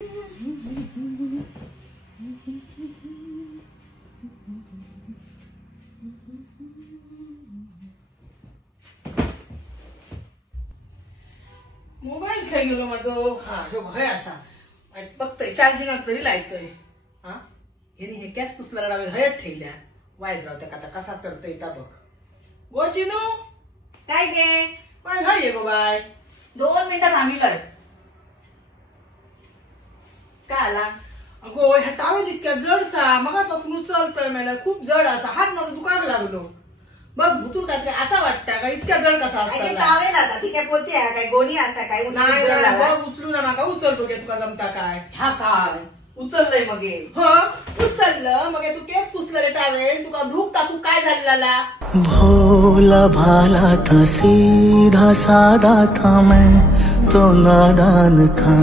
Mobile खाई गेलो माझो. हा जो भय असा बघतोय चार्जिंग तरी लायतोय. हा यांनी हे कॅच पुसला डावे हयत ठेवल्या वाईट राहत्या आता कसा करता येता बघ. गो चिनू काय गे काय घाई आहे गो बाय. 2 मिनिटं थांबिलोय. काय आला अगो ह्या टावेल इतक्या जड सा मगापासून उचलतोय मला खूप जड असा हात माझा दुखायला लागलो. बघ भुतूर काहीतरी असा वाटता का इतक्या जड कसा काय असता. टावेल आता ती काय पोती आहे काय गोणी असा काय नाही बघ उचलू ना नका उचलतो घे तुका जमता काय. हा काय उचललंय मग हे. हो उचललं मग तू केस पुसलेले टावेल तुका धूप टाकू काय झालेला. भोला भाला था सीधा साधा था मैं तो नादान था